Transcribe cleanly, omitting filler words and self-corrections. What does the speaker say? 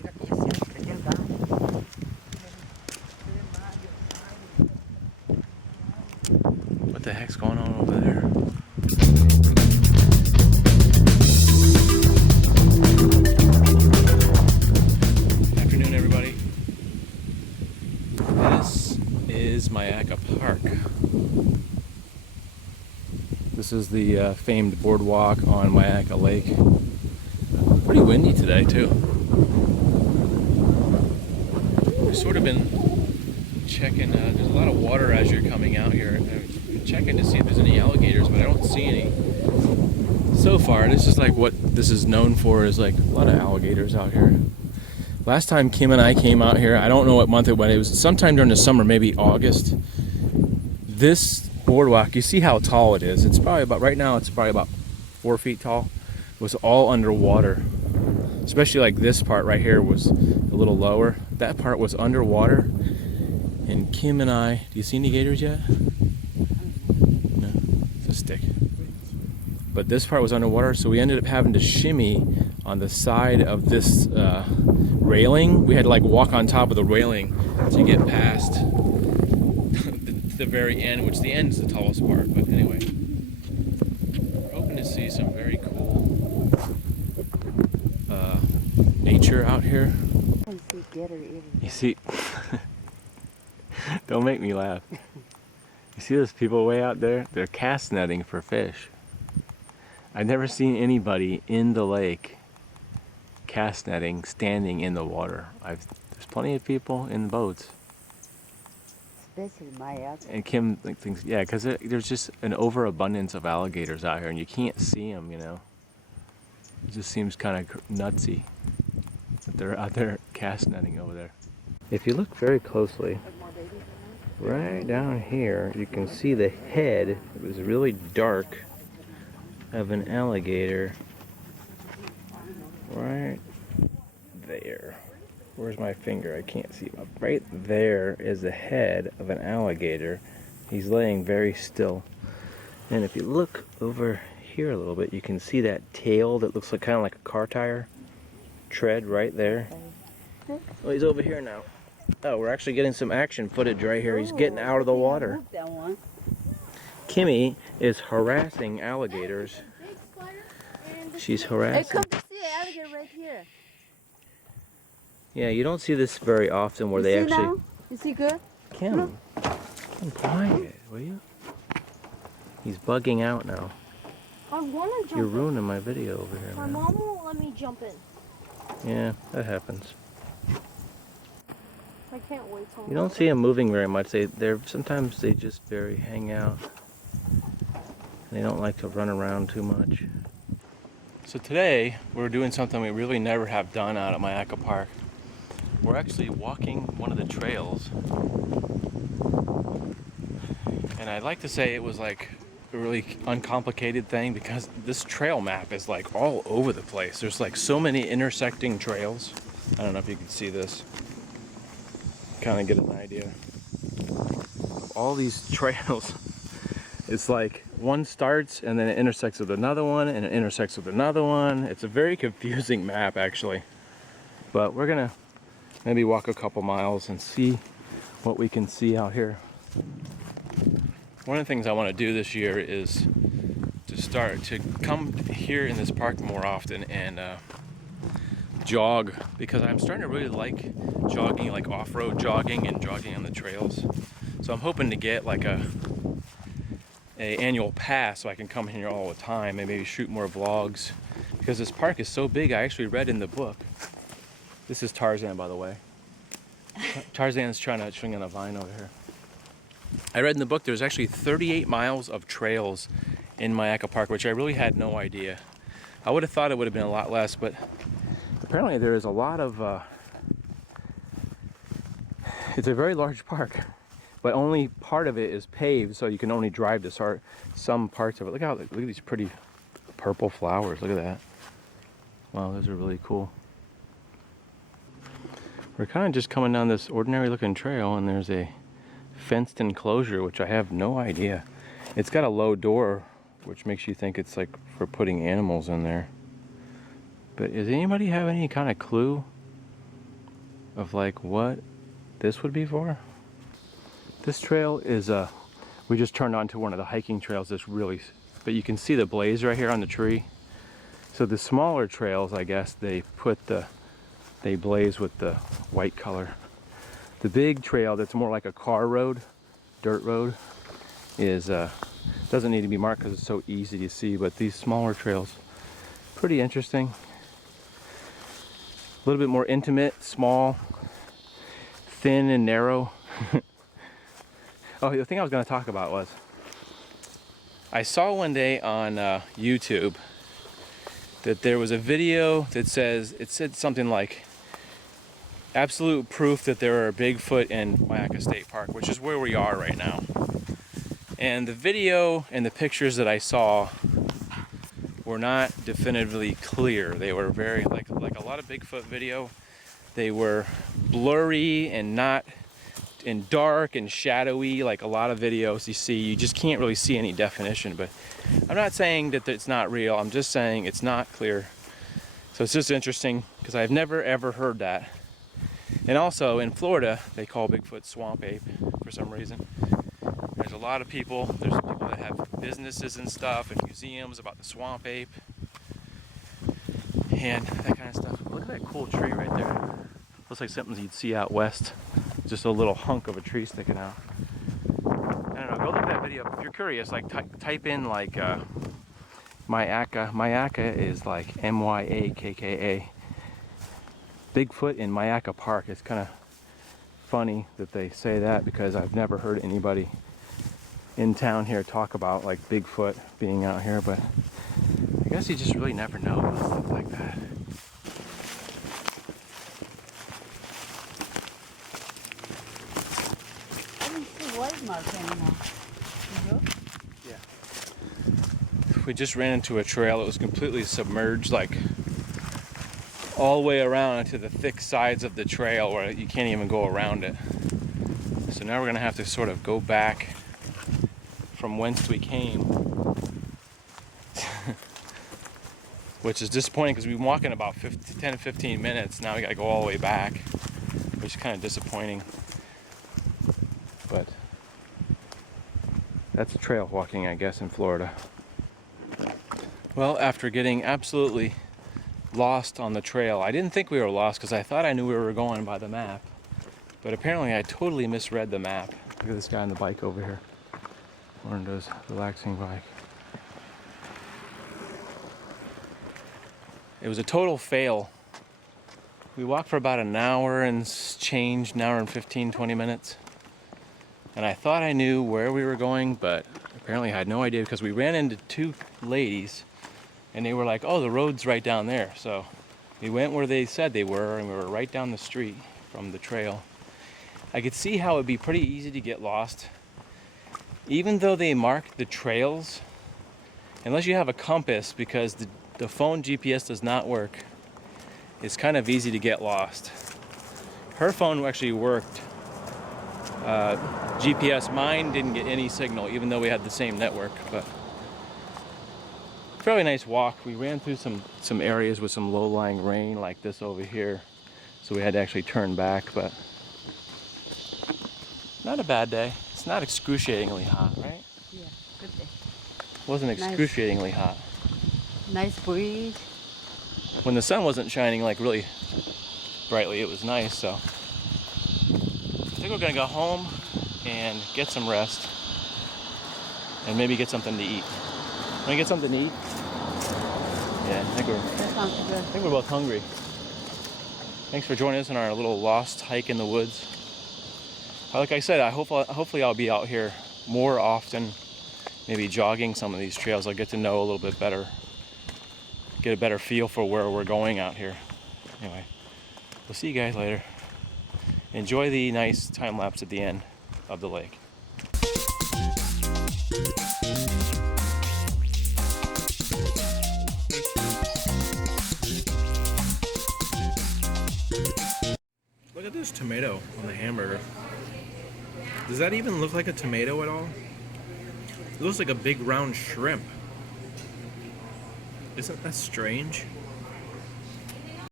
What the heck's going on over there? Afternoon, everybody. This is Myakka Park. This is the famed boardwalk on Myakka Lake. Pretty windy today, too. We've sort of been checking, there's a lot of water as you're coming out here. I've been checking to see if there's any alligators, but I don't see any. So far, this is like what this is known for, is like a lot of alligators out here. Last time Kim and I came out here, I don't know what month it was. It was sometime during the summer, maybe August. This boardwalk, you see how tall it is. It's probably about, right now it's probably about 4 feet tall. It was all underwater. Especially like this part right here was a little lower. That part was underwater. And Kim and I, do you see any gators yet? No, it's a stick. But this part was underwater, so we ended up having to shimmy on the side of this railing. We had to like walk on top of the railing to get past the very end, which the end is the tallest part. But anyway, we're hoping to see some very cool nature out here. You see, don't make me laugh. You see those people way out there? They're cast netting for fish. I've never seen anybody in the lake cast netting standing in the water. There's plenty of people in boats. Especially myakka. And Kim thinks, yeah, because there's just an overabundance of alligators out here, and you can't see them, you know. It just seems kind of nutsy that they're out there cast netting over there. If you look very closely, right down here, you can see the head. It was really dark, of an alligator right there. Where's my finger? I can't see. Right there is the head of an alligator. He's laying very still. And if you look over here a little bit, you can see that tail that looks like kind of like a car tire tread right there. Oh, he's over here now. Oh, we're actually getting some action footage right here. He's getting out of the water. Kimmy is harassing alligators. She's harassing. Hey, come to see an alligator right here. Yeah, you don't see this very often where they actually. Now? You see good? Kim, quiet, will you? He's bugging out now. I want to jump You're ruining my video over here, My man. mom won't let me jump in. Yeah, that happens. I can't wait till You don't see them moving very much. Sometimes they just hang out. They don't like to run around too much. So today we're doing something we really never have done out at Myakka Park. We're actually walking one of the trails. And I'd like to say it was like a really uncomplicated thing, because this trail map is like all over the place. There's like so many intersecting trails. I don't know if you can see this. Kind of get an idea. All these trails. It's like one starts and then it intersects with another one and it intersects with another one. It's a very confusing map, actually. But we're gonna maybe walk a couple miles and see what we can see out here. One of the things I want to do this year is to come here in this park more often and jog, because I'm starting to really like jogging, like off-road jogging and jogging on the trails. So I'm hoping to get like a annual pass so I can come here all the time and maybe shoot more vlogs, because this park is so big. I actually read in the book. This is Tarzan, by the way. Tarzan's trying to swing on a vine over here. I read in the book there's actually 38 miles of trails in Myakka Park, which I really had no idea. I would have thought it would have been a lot less, but apparently there is a lot of it's a very large park, but only part of it is paved, so you can only drive to some parts of it. Look at these pretty purple flowers. Look at that. Wow, those are really cool. We're kind of just coming down this ordinary looking trail, and there's a fenced enclosure, which I have no idea. It's got a low door, which makes you think it's like for putting animals in there. But does anybody have any kind of clue of like what this would be for. This trail is we just turned onto one of the hiking trails that's really, but you can see the blaze right here on the tree. So the smaller trails, I guess they blaze with the white color. The big trail that's more like a car road, dirt road, is doesn't need to be marked because it's so easy to see, but these smaller trails, pretty interesting. A little bit more intimate, small, thin and narrow. Oh, the thing I was going to talk about was, I saw one day on YouTube that there was a video that said something like, absolute proof that there are Bigfoot in Myakka State Park, which is where we are right now. And the video and the pictures that I saw were not definitively clear. They were very, like a lot of Bigfoot video, they were blurry and not, and dark and shadowy, like a lot of videos you see. You just can't really see any definition. But I'm not saying that it's not real, I'm just saying it's not clear. So it's just interesting because I've never ever heard that. And also in Florida, they call Bigfoot swamp ape for some reason. There's a lot of people, there's people that have businesses and stuff and museums about the swamp ape and that kind of stuff. Look at that cool tree right there. Looks like something you'd see out west. Just a little hunk of a tree sticking out. I don't know, go look at that video. If you're curious, like type in like myakka. Myakka is like Myakka. Bigfoot in Myakka Park. It's kind of funny that they say that because I've never heard anybody in town here talk about like Bigfoot being out here, but I guess you just really never know about stuff like that. I didn't see white mark anymore. Yeah. We just ran into a trail that was completely submerged, like all the way around into the thick sides of the trail where you can't even go around it. So now we're gonna have to sort of go back from whence we came. Which is disappointing because we've been walking about 10 to 15 minutes. Now we gotta go all the way back, which is kind of disappointing. But that's trail walking, I guess, in Florida. Well, after getting absolutely lost on the trail, I didn't think we were lost because I thought I knew we were going by the map, but apparently I totally misread the map. Look at this guy on the bike over here, one of those relaxing bike. It was a total fail. We walked for about an hour and change, an hour and 15-20 minutes, and I thought I knew where we were going, but apparently I had no idea because we ran into two ladies and they were like, oh, the road's right down there. So we went where they said they were, and we were right down the street from the trail. I could see how it'd be pretty easy to get lost. Even though they mark the trails, unless you have a compass, because the phone GPS does not work, it's kind of easy to get lost. Her phone actually worked. GPS, mine didn't get any signal, even though we had the same network. But fairly nice walk. We ran through some areas with some low-lying rain like this over here, so we had to actually turn back, but not a bad day. It's not excruciatingly hot, right? Yeah, good day. It wasn't excruciatingly hot. Nice breeze. When the sun wasn't shining like really brightly, it was nice. So I think we're gonna go home and get some rest and maybe get something to eat. Want to get something to eat? Yeah, I That sounds good. think we're both hungry. Thanks for joining us on our little lost hike in the woods. Like I said, hopefully I'll be out here more often, maybe jogging some of these trails. I'll get to know a little bit better, get a better feel for where we're going out here. Anyway, we'll see you guys later. Enjoy the nice time lapse at the end of the lake. Look at this tomato on the hamburger. Does that even look like a tomato at all? It looks like a big round shrimp. Isn't that strange?